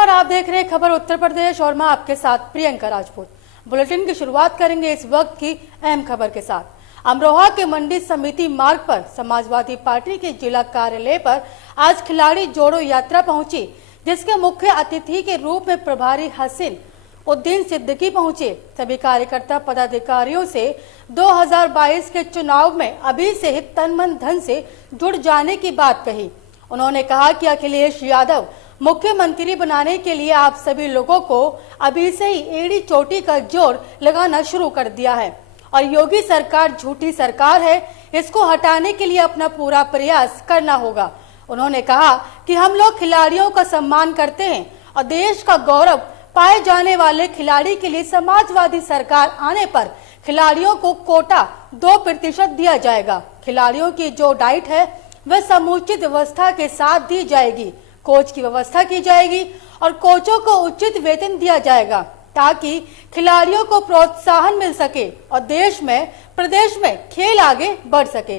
नमस्कार, आप देख रहे हैं खबर उत्तर प्रदेश और मैं आपके साथ प्रियंका राजपूत। बुलेटिन की शुरुआत करेंगे इस वक्त की अहम खबर के साथ। अमरोहा के मंडी समिति मार्ग पर समाजवादी पार्टी के जिला कार्यालय पर आज खिलाड़ी जोड़ो यात्रा पहुंची, जिसके मुख्य अतिथि के रूप में प्रभारी हसीन उद्दीन सिद्दीकी पहुंचे। सभी कार्यकर्ता पदाधिकारियों से 2022 के चुनाव में अभी से ही तन मन धन से जुड़ जाने की बात कही। उन्होंने कहा कि अखिलेश यादव मुख्यमंत्री बनाने के लिए आप सभी लोगों को अभी से ही एड़ी चोटी का जोर लगाना शुरू कर दिया है और योगी सरकार झूठी सरकार है, इसको हटाने के लिए अपना पूरा प्रयास करना होगा। उन्होंने कहा कि हम लोग खिलाड़ियों का सम्मान करते हैं और देश का गौरव पाए जाने वाले खिलाड़ी के लिए समाजवादी सरकार आने पर खिलाड़ियों को कोटा 2% दिया जाएगा। खिलाड़ियों की जो डाइट है वह समुचित व्यवस्था के साथ दी जाएगी। कोच की व्यवस्था की जाएगी और कोचों को उचित वेतन दिया जाएगा ताकि खिलाड़ियों को प्रोत्साहन मिल सके और देश में प्रदेश में खेल आगे बढ़ सके।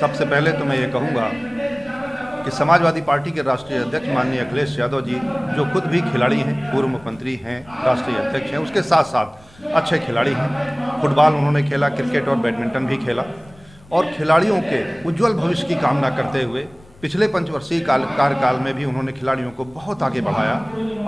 सबसे पहले तो मैं ये कहूँगा कि समाजवादी पार्टी के राष्ट्रीय अध्यक्ष माननीय अखिलेश यादव जी, जो खुद भी खिलाड़ी हैं, पूर्व मुख्यमंत्री हैं, राष्ट्रीय अध्यक्ष हैं, उसके साथ साथ अच्छे खिलाड़ी हैं। फुटबॉल उन्होंने खेला, क्रिकेट और बैडमिंटन भी खेला और खिलाड़ियों के उज्जवल भविष्य की कामना करते हुए पिछले पंचवर्षीय कार्यकाल में भी उन्होंने खिलाड़ियों को बहुत आगे बढ़ाया,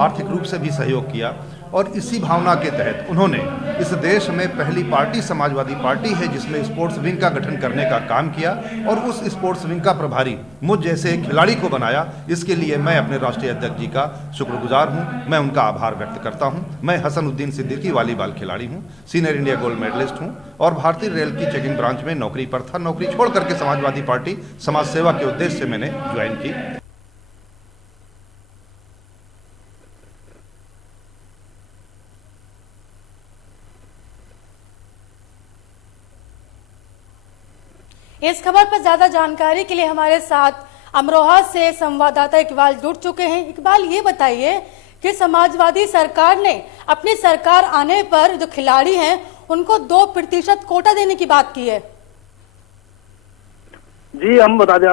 आर्थिक रूप से भी सहयोग किया और इसी भावना के तहत उन्होंने इस देश में पहली पार्टी समाजवादी पार्टी है जिसमें स्पोर्ट्स विंग का गठन करने का काम किया और उस स्पोर्ट्स विंग का प्रभारी मुझ जैसे खिलाड़ी को बनाया। इसके लिए मैं अपने राष्ट्रीय अध्यक्ष जी का शुक्रगुजार हूं, मैं उनका आभार व्यक्त करता हूं। मैं हसन उद्दीन सिद्दीकी वॉलीबॉल खिलाड़ी हूं, सीनियर इंडिया गोल्ड मेडलिस्ट हूं और भारतीय रेल की चेकिंग ब्रांच में नौकरी पर था। नौकरी छोड़ करके समाजवादी पार्टी समाज सेवा के उद्देश्य से मैंने ज्वाइन की। इस खबर पर ज्यादा जानकारी के लिए हमारे साथ अमरोहा से संवाददाता इकबाल जुड़ चुके हैं। इकबाल, ये बताइए कि समाजवादी सरकार ने अपनी सरकार आने पर जो खिलाड़ी हैं उनको 2% कोटा देने की बात की है। जी, हम बता दें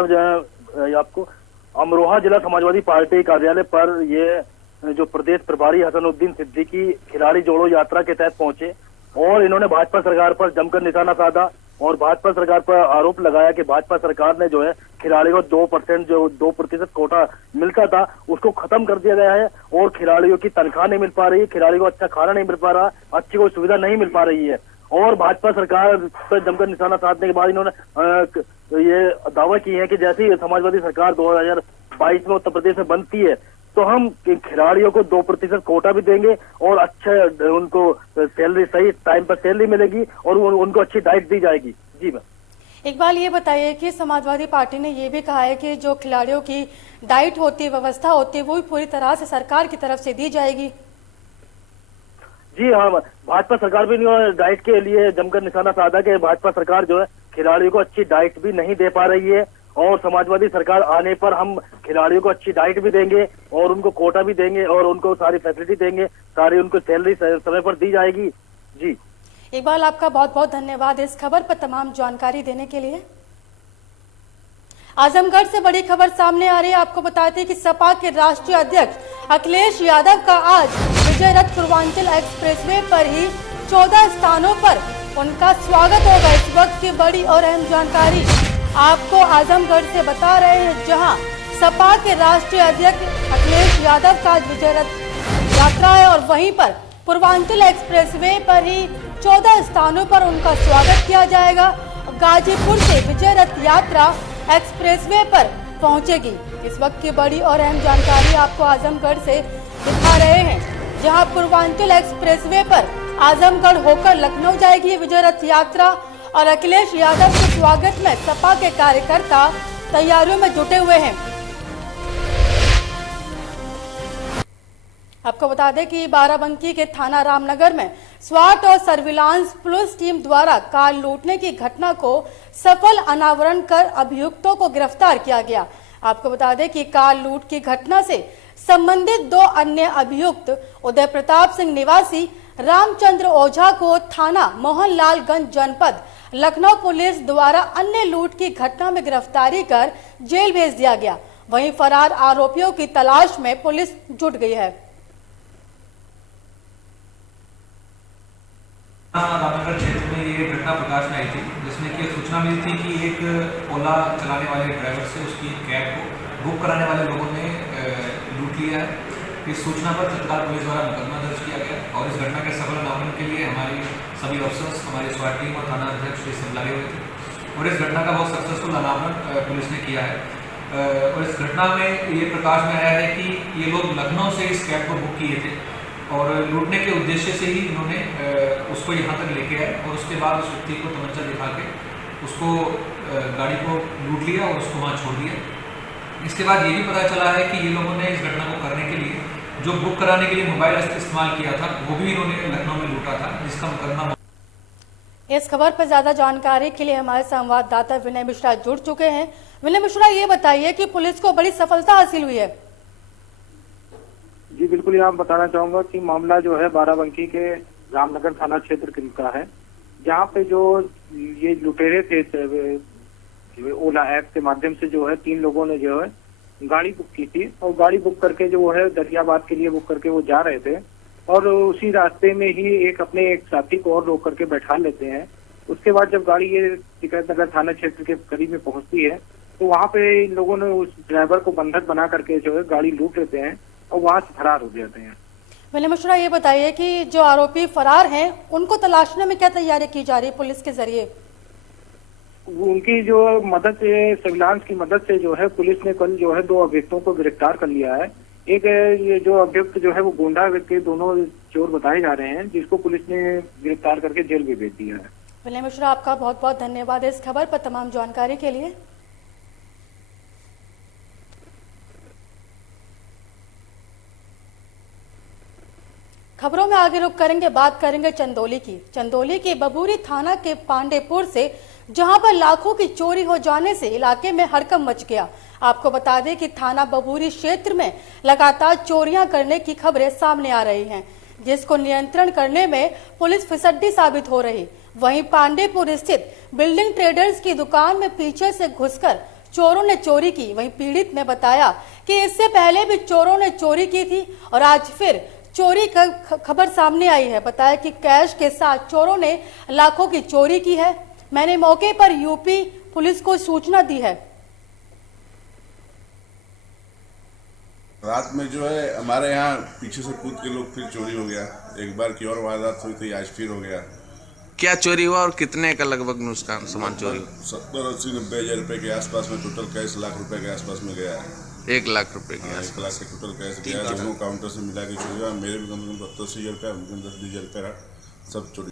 आपको, अमरोहा जिला समाजवादी पार्टी कार्यालय पर ये जो प्रदेश प्रभारी हसन उद्दीन सिद्दीकी खिलाड़ी जोड़ो यात्रा के तहत पहुंचे और इन्होंने भाजपा सरकार पर जमकर निशाना साधा और भाजपा सरकार पर आरोप लगाया कि भाजपा सरकार ने जो है खिलाड़ियों को 2% कोटा मिलता था उसको खत्म कर दिया गया है और खिलाड़ियों की तनख्वाह नहीं मिल पा रही, खिलाड़ियों को अच्छा खाना नहीं मिल पा रहा, अच्छी कोई सुविधा नहीं मिल पा रही है। और भाजपा सरकार पर जमकर निशाना साधने के बाद इन्होंने ये दावा की है कि जैसे ही समाजवादी सरकार 2022 में उत्तर प्रदेश में बनती है तो हम खिलाड़ियों को 2% कोटा भी देंगे और अच्छे उनको सैलरी, सही टाइम पर सैलरी मिलेगी और उनको अच्छी डाइट दी जाएगी। जी मैम, इकबाल, ये बताइए कि समाजवादी पार्टी ने ये भी कहा है कि जो खिलाड़ियों की डाइट होती है, व्यवस्था होती है, वो भी पूरी तरह से सरकार की तरफ से दी जाएगी। जी हाँ, भाजपा सरकार भी डाइट के लिए जमकर निशाना साधा कि भाजपा सरकार जो है खिलाड़ियों को अच्छी डाइट भी नहीं दे पा रही है और समाजवादी सरकार आने पर हम खिलाड़ियों को अच्छी डाइट भी देंगे और उनको कोटा भी देंगे और उनको सारी फैसिलिटी देंगे, सारी उनको सैलरी समय पर दी जाएगी। जी इकबाल, आपका बहुत बहुत धन्यवाद इस खबर पर तमाम जानकारी देने के लिए। आजमगढ़ से बड़ी खबर सामने आ रही है। आपको बताते हैं कि सपा के राष्ट्रीय अध्यक्ष अखिलेश यादव का आज विजय रथ पूर्वांचल एक्सप्रेसवे पर ही 14 स्थानों पर उनका स्वागत होगा। इस वक्त की बड़ी और अहम जानकारी आपको आजमगढ़ से बता रहे हैं, जहां सपा के राष्ट्रीय अध्यक्ष अखिलेश यादव का आज विजय रथ यात्रा है और वहीं पर पूर्वांचल एक्सप्रेसवे पर ही 14 स्थानों पर उनका स्वागत किया जाएगा। गाजीपुर से विजय रथ यात्रा एक्सप्रेसवे पर पहुंचेगी। इस वक्त की बड़ी और अहम जानकारी आपको आजमगढ़ से दिखा रहे हैं, जहां पूर्वांचल एक्सप्रेसवे पर आजमगढ़ होकर लखनऊ जाएगी विजय रथ यात्रा और अखिलेश यादव के स्वागत में सपा के कार्यकर्ता तैयारियों में जुटे हुए हैं। आपको बता दें कि बाराबंकी के थाना रामनगर में स्वाट और सर्विलांस पुलिस टीम द्वारा कार लूटने की घटना को सफल अनावरण कर अभियुक्तों को गिरफ्तार किया गया। आपको बता दें कि कार लूट की घटना से संबंधित 2 अन्य अभियुक्त उदय प्रताप सिंह निवासी रामचंद्र ओझा को थाना मोहनलालगंज जनपद लखनऊ पुलिस द्वारा अन्य लूट की घटना में गिरफ्तारी कर जेल भेज दिया गया। वहीं फरार आरोपियों की तलाश में पुलिस जुट गई है। रामनगर क्षेत्र में ये घटना प्रकाश में आई थी, जिसमें कि सूचना मिली थी कि एक ओला चलाने वाले ड्राइवर से उसकी कैब को बुक कराने वाले लोगों ने लूट लिया है। इस सूचना पर तत्काल पुलिस द्वारा मुकदमा दर्ज किया गया और इस घटना के सफल अनावरण के लिए हमारी सभी अफसर्स, हमारी स्वाट टीम और थाना अध्यक्ष सब लगे हुए थे और इस घटना का बहुत सक्सेसफुल अनावरण पुलिस ने किया है। और इस घटना में ये प्रकाश में आया है कि ये लोग लखनऊ से इस कैब को बुक किए थे और लूटने के उद्देश्य से ही इन्होंने उसको यहाँ तक लेके आए और उसके बाद उस व्यक्ति को तमंचा दिखा के उसको गाड़ी को लूट लिया और उसको वहाँ छोड़ दिया। इसके बाद ये भी पता चला है कि ये लोगों ने इस घटना को करने के लिए जो बुक कराने के लिए मोबाइल इस्तेमाल किया था वो भी इन्होंने लखनऊ में लूटा था, जिसका मुकदमा। इस खबर पर ज्यादा जानकारी के लिए हमारे संवाददाता विनय मिश्रा जुड़ चुके हैं। विनय मिश्रा, ये बताइए कि पुलिस को बड़ी सफलता हासिल हुई है। जी बिल्कुल, यहाँ बताना चाहूंगा कि मामला जो है बाराबंकी के रामनगर थाना क्षेत्र का है, जहाँ पे जो ये लुटेरे थे ओला ऐप के माध्यम से जो है 3 लोगों ने जो है गाड़ी बुक की थी और गाड़ी बुक करके जो है दरियाबाद के लिए बुक करके वो जा रहे थे और उसी रास्ते में ही एक साथी को और रोक करके बैठा लेते हैं। उसके बाद जब गाड़ी ये टिकैत नगर थाना क्षेत्र के करीब में पहुंचती है तो वहाँ पे इन लोगों ने उस ड्राइवर को बंधक बना करके जो है गाड़ी लूट लेते हैं और वहाँ से फरार हो जाते हैं। विनय मिश्रा, ये बताइए कि जो आरोपी फरार हैं उनको तलाशने में क्या तैयारी की जा रही है पुलिस के जरिए? उनकी जो मदद से, सर्विलांस की मदद से जो है पुलिस ने कल जो है 2 अभियुक्तों को गिरफ्तार कर लिया है। एक ये जो अभियुक्त जो है वो गोंडा के दोनों चोर बताए जा रहे हैं, जिसको पुलिस ने गिरफ्तार करके जेल भी भेज दिया है। विनय मिश्रा, आपका बहुत बहुत धन्यवाद इस खबर पर तमाम जानकारी के लिए। खबरों में आगे रुक करेंगे, बात करेंगे चंदौली की। चंदौली के बबूरी थाना के पांडेपुर से, जहां पर लाखों की चोरी हो जाने से इलाके में हड़कंप मच गया। आपको बता दें कि थाना बबूरी क्षेत्र में लगातार चोरियां करने की खबरें सामने आ रही हैं, जिसको नियंत्रण करने में पुलिस फिसड्डी साबित हो रही। वहीं पांडेपुर स्थित बिल्डिंग ट्रेडर्स की दुकान में पीछे से घुसकर चोरों ने चोरी की। वहीं पीड़ित ने बताया कि इससे पहले भी चोरों ने चोरी की थी और आज फिर चोरी का खबर सामने आई है। बताया कि कैश के साथ चोरों ने लाखों की चोरी की है। मैंने मौके पर यूपी पुलिस को सूचना दी है। रात में जो है हमारे यहाँ पीछे से कूद के लोग फिर चोरी हो गया। एक बार की और वारदात हुई थी, आज फिर हो गया। क्या चोरी हुआ और कितने का लगभग नुकसान सामान चोरी? 70, 80, 90 हज़ार रुपए के आसपास में टोटल कैश, लाख रुपए के आसपास में गया है। 1 लाख रुपए की? 1 लाख के टोटल कैश गया, दोनों काउंटर से मिला के चोरी हुआ। मेरे भी कम से कम 70-80 हज़ार रुपया, उनके 10-20 हज़ार रुपया सब चोरी।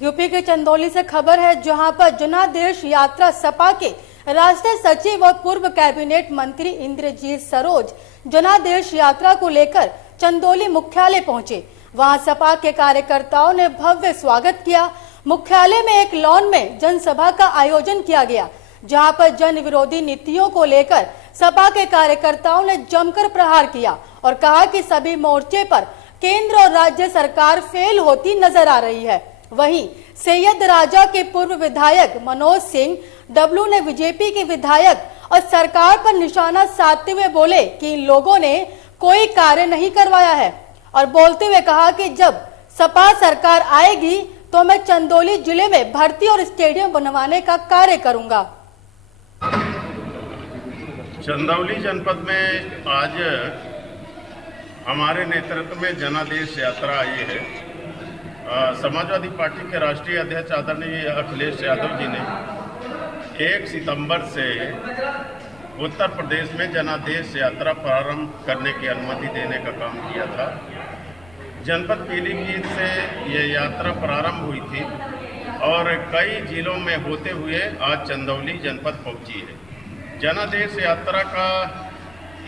यूपी के चंदौली से खबर है, जहां पर जनादेश यात्रा सपा के राष्ट्रीय सचिव और पूर्व कैबिनेट मंत्री इंद्रजीत सरोज जनादेश यात्रा को लेकर चंदौली मुख्यालय पहुंचे। वहां सपा के कार्यकर्ताओं ने भव्य स्वागत किया। मुख्यालय में एक लॉन में जनसभा का आयोजन किया गया, जहां पर जन विरोधी नीतियों को लेकर सपा के कार्यकर्ताओं ने जमकर प्रहार किया और कहा कि सभी मोर्चे पर केंद्र और राज्य सरकार फेल होती नजर आ रही है। वहीं सैयद राजा के पूर्व विधायक मनोज सिंह डब्लू ने बीजेपी के विधायक और सरकार पर निशाना साधते हुए बोले कि इन लोगों ने कोई कार्य नहीं करवाया है और बोलते हुए कहा कि जब सपा सरकार आएगी तो मैं चंदौली जिले में भर्ती और स्टेडियम बनवाने का कार्य करूंगा। चंदौली जनपद में आज हमारे नेतृत्व में जनादेश यात्रा आई है। समाजवादी पार्टी के राष्ट्रीय अध्यक्ष आदरणीय अखिलेश यादव जी ने 1 सितंबर से उत्तर प्रदेश में जनादेश यात्रा प्रारंभ करने की अनुमति देने का काम किया था। जनपद पीलीभीत से ये यात्रा प्रारंभ हुई थी और कई जिलों में होते हुए आज चंदौली जनपद पहुंची है। जनादेश यात्रा का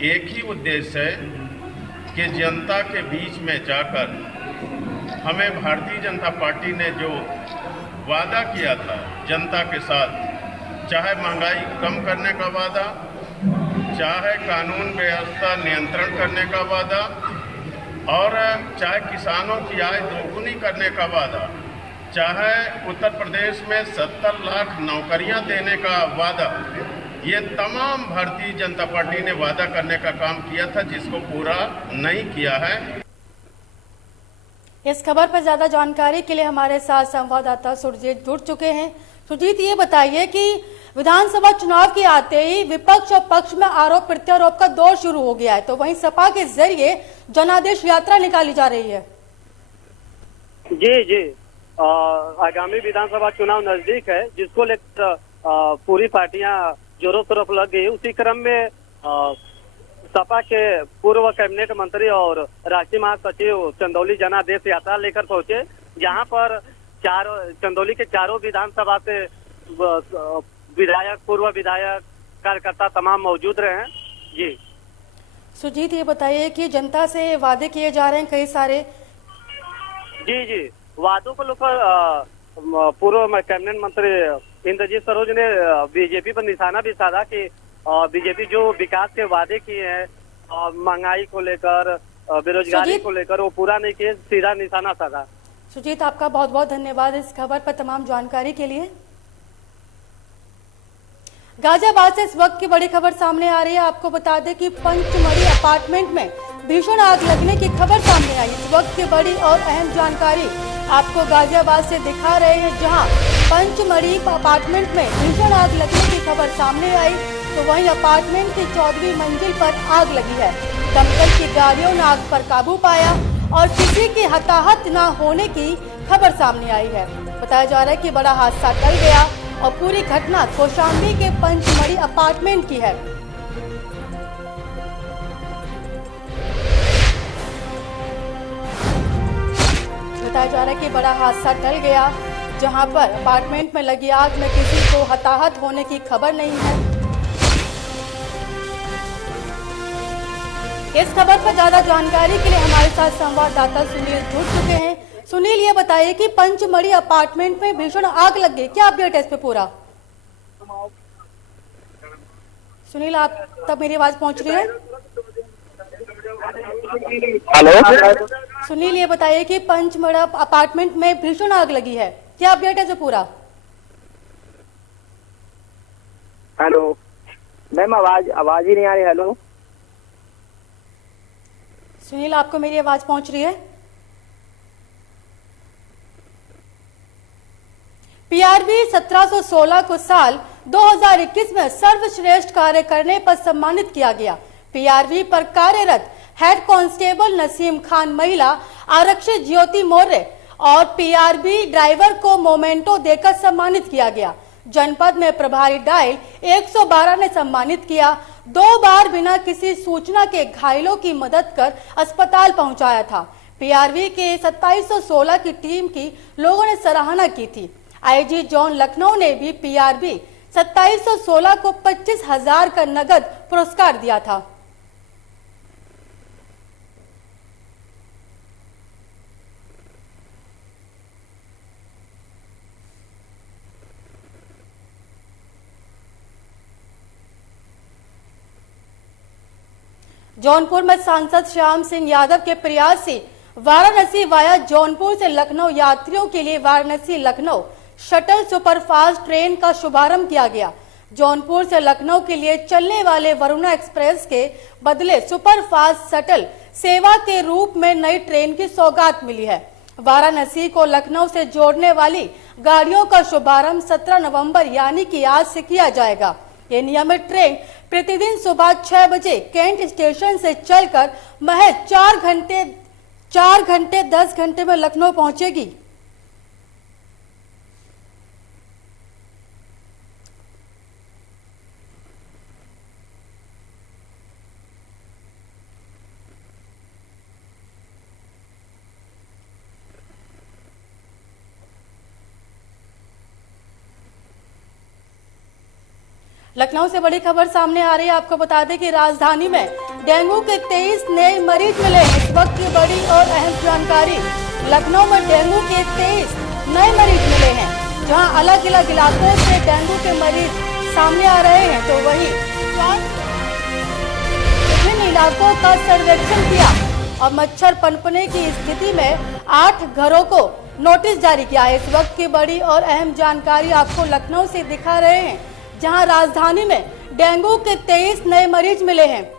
एक ही उद्देश्य है कि जनता के बीच में जाकर हमें भारतीय जनता पार्टी ने जो वादा किया था जनता के साथ, चाहे महंगाई कम करने का वादा, चाहे कानून व्यवस्था नियंत्रण करने का वादा और चाहे किसानों की आय दोगुनी करने का वादा, चाहे उत्तर प्रदेश में 70 लाख नौकरियां देने का वादा, ये तमाम भारतीय जनता पार्टी ने वादा करने का काम किया था, जिसको पूरा नहीं किया है। इस खबर पर ज्यादा जानकारी के लिए हमारे साथ संवाददाता सुरजीत जुड़ चुके हैं। सुरजीत, ये बताइए कि विधानसभा चुनाव के आते ही विपक्ष और पक्ष में आरोप प्रत्यारोप का दौर शुरू हो गया है, तो वहीं सपा के जरिए जनादेश यात्रा निकाली जा रही है। जी आगामी विधानसभा चुनाव नजदीक है, जिसको लेकर पूरी पार्टियां जोरों तरफ लग गई। उसी क्रम में सपा के पूर्व कैबिनेट मंत्री और राष्ट्रीय महासचिव चंदौली जनादेश यात्रा लेकर पहुंचे, जहां पर चंदौली के चारों विधानसभा से विधायक, पूर्व विधायक, कार्यकर्ता तमाम मौजूद रहे हैं। जी सुजीत, ये बताइए कि जनता से वादे किए जा रहे हैं कई सारे। जी वादों को लेकर पूर्व कैबिनेट मंत्री इंद्रजीत सरोज ने बीजेपी पर निशाना भी साधा कि बीजेपी जो विकास के वादे किए हैं, महंगाई को लेकर, बेरोजगारी को लेकर, वो पूरा नहीं किए, सीधा निशाना साधा। सुजीत, आपका बहुत बहुत धन्यवाद इस खबर पर तमाम जानकारी के लिए। गाजियाबाद से इस वक्त की बड़ी खबर सामने आ रही है। आपको बता दें कि पंचमढ़ी अपार्टमेंट में भीषण आग लगने की खबर सामने आई। इस वक्त की बड़ी और अहम जानकारी आपको गाजियाबाद से दिखा रहे हैं, जहां पंचमढ़ी अपार्टमेंट में भीषण आग लगने की खबर सामने आई, तो वहीं अपार्टमेंट की 14वीं मंजिल पर आग लगी है। दमकल की गाड़ियों ने आग पर काबू पाया और किसी की हताहत न होने की खबर सामने आई है। बताया जा रहा है कि बड़ा हादसा टल गया और पूरी घटना कौशाम्बी के पंचमढ़ी अपार्टमेंट की है। बताया जा रहा है कि बड़ा हादसा टल गया, जहां पर अपार्टमेंट में लगी आग में किसी को हताहत होने की खबर नहीं है। इस खबर पर ज्यादा जानकारी के लिए हमारे साथ संवाददाता सुनील जुड़ चुके हैं। सुनील, ये बताइए कि पंचमढ़ी अपार्टमेंट में भीषण आग लग गई, क्या अपडेट है इस पे पूरा? सुनील, आप तब मेरी आवाज पहुंच रही है? हेलो सुनील, ये बताइए कि पंचमढ़ी अपार्टमेंट में भीषण आग लगी है, क्या अपडेट है जो पूरा? हेलो मैम, आवाज ही नहीं आ रही। हेलो सुनील, आपको मेरी आवाज पहुंच रही है? पीआरवी 1716 को साल 2021 में सर्वश्रेष्ठ कार्य करने पर सम्मानित किया गया। पीआरवी पर कार्यरत हेड कांस्टेबल नसीम खान, महिला आरक्षित ज्योति मौर्य और पीआरवी ड्राइवर को मोमेंटो देकर सम्मानित किया गया। जनपद में प्रभारी डायल 112 ने सम्मानित किया। 2 बार बिना किसी सूचना के घायलों की मदद कर अस्पताल पहुंचाया था। पीआरवी के 2716 की टीम की लोगों ने सराहना की थी। आईजी जोन लखनऊ ने भी पीआरवी 2716 को 25,000 का नगद पुरस्कार दिया था। जौनपुर में सांसद श्याम सिंह यादव के प्रयास से वाराणसी वाया जौनपुर से लखनऊ यात्रियों के लिए Varanasi Lucknow shuttle superfast train का शुभारंभ किया गया। जौनपुर से लखनऊ के लिए चलने वाले वरुणा एक्सप्रेस के बदले सुपरफास्ट शटल सेवा के रूप में नई ट्रेन की सौगात मिली है। वाराणसी को लखनऊ से जोड़ने वाली गाड़ियों का शुभारंभ 17 नवंबर यानी कि आज से किया जाएगा। ये नियमित ट्रेन प्रतिदिन सुबह 6 बजे कैंट स्टेशन से चलकर महज 4 घंटे 10 घंटे में लखनऊ पहुंचेगी। लखनऊ से बड़ी खबर सामने आ रही है। आपको बता दें कि राजधानी में डेंगू के 23 नए मरीज मिले। इस वक्त की बड़ी और अहम जानकारी, लखनऊ में डेंगू के 23 नए मरीज मिले हैं। जहां अलग अलग इलाकों से डेंगू के मरीज सामने आ रहे हैं, तो वहीं विभिन्न इलाकों का सर्वेक्षण किया और मच्छर पनपने की स्थिति में 8 घरों को नोटिस जारी किया है। इस वक्त की बड़ी और अहम जानकारी आपको लखनऊ से दिखा रहे हैं, जहां राजधानी में डेंगू के 23 नए मरीज मिले हैं।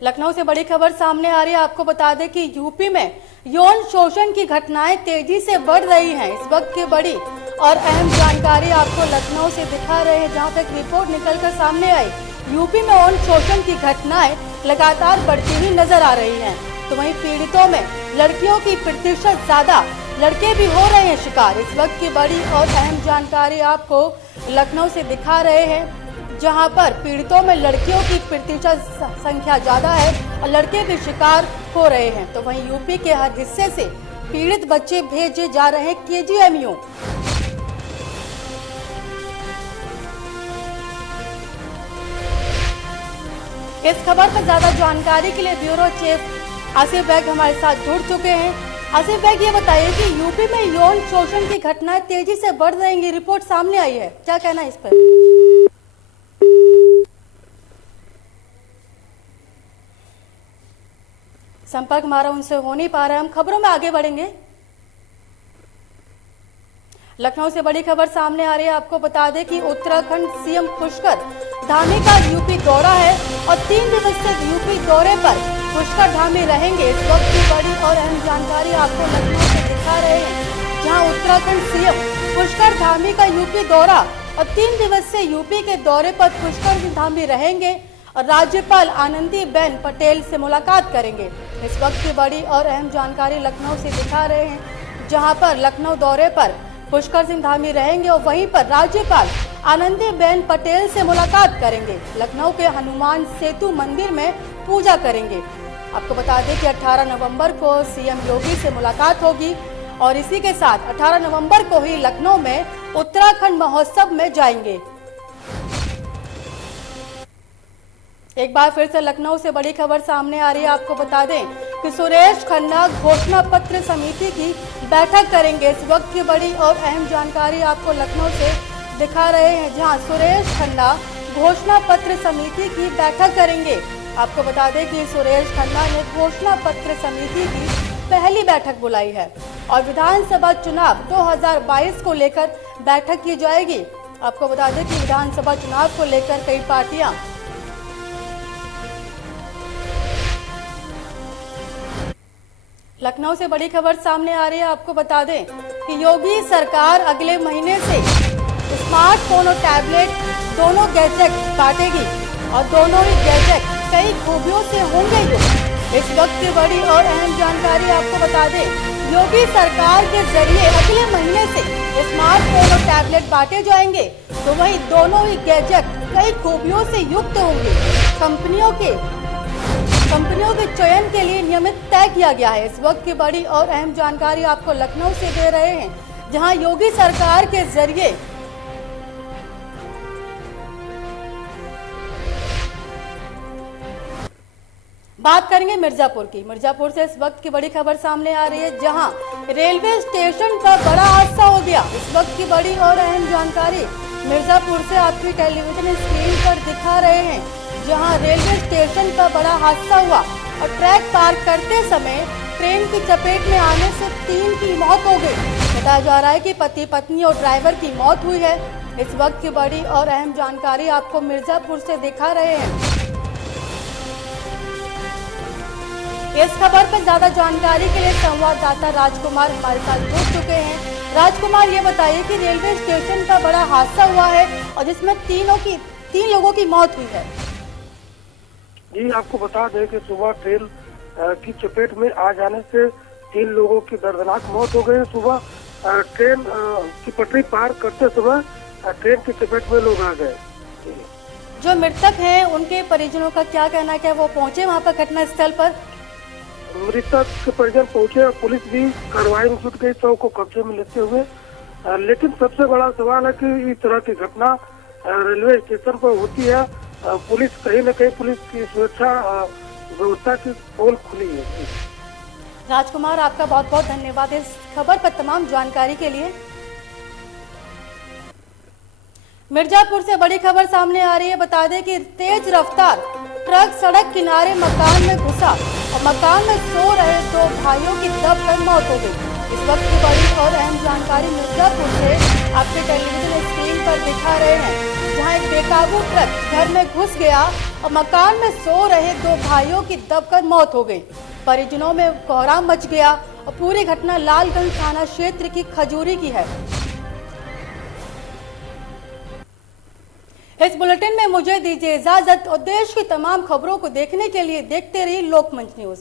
लखनऊ से बड़ी खबर सामने आ रही है। आपको बता दें कि यूपी में यौन शोषण की घटनाएं तेजी से बढ़ रही हैं। इस वक्त की बड़ी और अहम जानकारी आपको लखनऊ से दिखा रहे हैं, जहां तक रिपोर्ट निकलकर सामने आई। यूपी में यौन शोषण की घटनाएं लगातार बढ़ती हुई नजर आ रही हैं, तो वहीं पीड़ितों में लड़कियों की प्रतिशत ज्यादा, लड़के भी हो रहे हैं शिकार। इस वक्त की बड़ी और अहम जानकारी आपको लखनऊ से दिखा रहे हैं, जहां पर पीड़ितों में लड़कियों की प्रतिशत संख्या ज्यादा है और लड़के भी शिकार हो रहे हैं। तो वहीं यूपी के हर हिस्से से पीड़ित बच्चे भेजे जा रहे हैं केजीएमयू। इस खबर पर ज्यादा जानकारी के लिए ब्यूरो चीफ आसिफ बेग हमारे साथ जुड़ चुके हैं। आसिफ बेग, ये बताइए कि यूपी में यौन शोषण की घटनाएं तेजी से बढ़ रही, रिपोर्ट सामने आई है, क्या कहना है इस पर? संपर्क हमारा उनसे हो नहीं पा रहा है। हम खबरों में आगे बढ़ेंगे। लखनऊ से बड़ी खबर सामने आ रही है। आपको बता दें कि उत्तराखंड सीएम पुष्कर धामी का यूपी दौरा है और 3 दिवसीय यूपी दौरे पर पुष्कर धामी रहेंगे। इस वक्त की बड़ी और अहम जानकारी आपको लखनऊ से दिखा रहे हैं, जहां उत्तराखंड सीएम पुष्कर धामी का यूपी दौरा और 3 दिवसीय यूपी के दौरे पर पुष्कर धामी रहेंगे और राज्यपाल आनंदीबेन पटेल से मुलाकात करेंगे। इस वक्त की बड़ी और अहम जानकारी लखनऊ से दिखा रहे हैं, जहां पर लखनऊ दौरे पर पुष्कर सिंह धामी रहेंगे और वहीं पर राज्यपाल आनंदीबेन पटेल से मुलाकात करेंगे। लखनऊ के हनुमान सेतु मंदिर में पूजा करेंगे। आपको बता दें कि 18 नवंबर को सीएम योगी से मुलाकात होगी और इसी के साथ 18 नवंबर को ही लखनऊ में उत्तराखंड महोत्सव में जाएंगे। एक बार फिर से लखनऊ से बड़ी खबर सामने आ रही है। आपको बता दें कि सुरेश खन्ना घोषणा पत्र समिति की बैठक करेंगे। इस वक्त की बड़ी और अहम जानकारी आपको लखनऊ से दिखा रहे हैं, जहां सुरेश खन्ना घोषणा पत्र समिति की बैठक करेंगे। आपको बता दें कि सुरेश खन्ना ने घोषणा पत्र समिति की पहली बैठक बुलाई है और विधानसभा चुनाव 2022 को लेकर बैठक की जाएगी। आपको बता दें कि विधानसभा चुनाव को लेकर कई पार्टियां लखनऊ से बड़ी खबर सामने आ रही है। आपको बता दें कि योगी सरकार अगले महीने से स्मार्टफोन और टैबलेट दोनों गैजेट बांटेगी और दोनों ही गैजेट कई खूबियों से होंगे युक्त। इस वक्त की बड़ी और अहम जानकारी आपको बता दें, योगी सरकार के जरिए अगले महीने से स्मार्टफोन और टैबलेट बांटे जाएंगे, तो वहीं दोनों ही गैजेट कई खूबियों से युक्त होंगे। कंपनियों के चयन के लिए नियमित तय किया गया है। इस वक्त की बड़ी और अहम जानकारी आपको लखनऊ से दे रहे हैं, जहां योगी सरकार के जरिए बात करेंगे मिर्जापुर की। मिर्जापुर से इस वक्त की बड़ी खबर सामने आ रही है, जहां रेलवे स्टेशन पर बड़ा हादसा हो गया। इस वक्त की बड़ी और अहम जानकारी मिर्जापुर से आपकी टेलीविजन स्क्रीन पर दिखा रहे हैं, जहां रेलवे स्टेशन पर बड़ा हादसा हुआ और ट्रैक पार करते समय ट्रेन की चपेट में आने से 3 की मौत हो गई। बताया जा रहा है कि पति पत्नी और ड्राइवर की मौत हुई है। इस वक्त की बड़ी और अहम जानकारी आपको मिर्जापुर से दिखा रहे हैं। इस खबर पर ज्यादा जानकारी के लिए संवाददाता राजकुमार हमारे साथ जुड़ चुके हैं। राजकुमार, ये बताइए कि रेलवे स्टेशन पर बड़ा हादसा हुआ है और जिसमें 3 लोगों की मौत हुई है। जी, आपको बता दें कि सुबह ट्रेन की चपेट में आ जाने से 3 लोगों की दर्दनाक मौत हो गई। सुबह ट्रेन की पटरी पार करते समय ट्रेन की चपेट में लोग आ गए। जो मृतक हैं उनके परिजनों का क्या कहना है, क्या वो पहुंचे वहां पर घटना स्थल पर? मृतक के परिजन पहुंचे, पुलिस भी कार्रवाई में जुट गई शव को कब्जे में लेते हुए। लेकिन सबसे बड़ा सवाल है कि इस तरह की घटना रेलवे स्टेशन पर होती है। पुलिस कहीं न कहीं पुलिस की सुरक्षा व्यवस्था की पोल खुली है। राजकुमार, आपका बहुत बहुत धन्यवाद इस खबर पर तमाम जानकारी के लिए। मिर्जापुर से बड़ी खबर सामने आ रही है। बता दें कि तेज रफ्तार ट्रक सड़क किनारे मकान में घुसा और मकान में सो रहे 2 भाइयों की दबकर मौत हो गई। इस वक्त की बड़ी और अहम जानकारी मिर्जापुर से आपके टेलीविजन स्क्रीन पर दिखा रहे हैं, जहां एक बेकाबू ट्रक घर में घुस गया और मकान में सो रहे 2 भाइयों की दबकर मौत हो गई। परिजनों में कोहराम मच गया और पूरी घटना लालगंज थाना क्षेत्र की खजूरी की है। इस बुलेटिन में मुझे दीजिए इजाजत और देश की तमाम खबरों को देखने के लिए देखते रहिए लोकमंच न्यूज।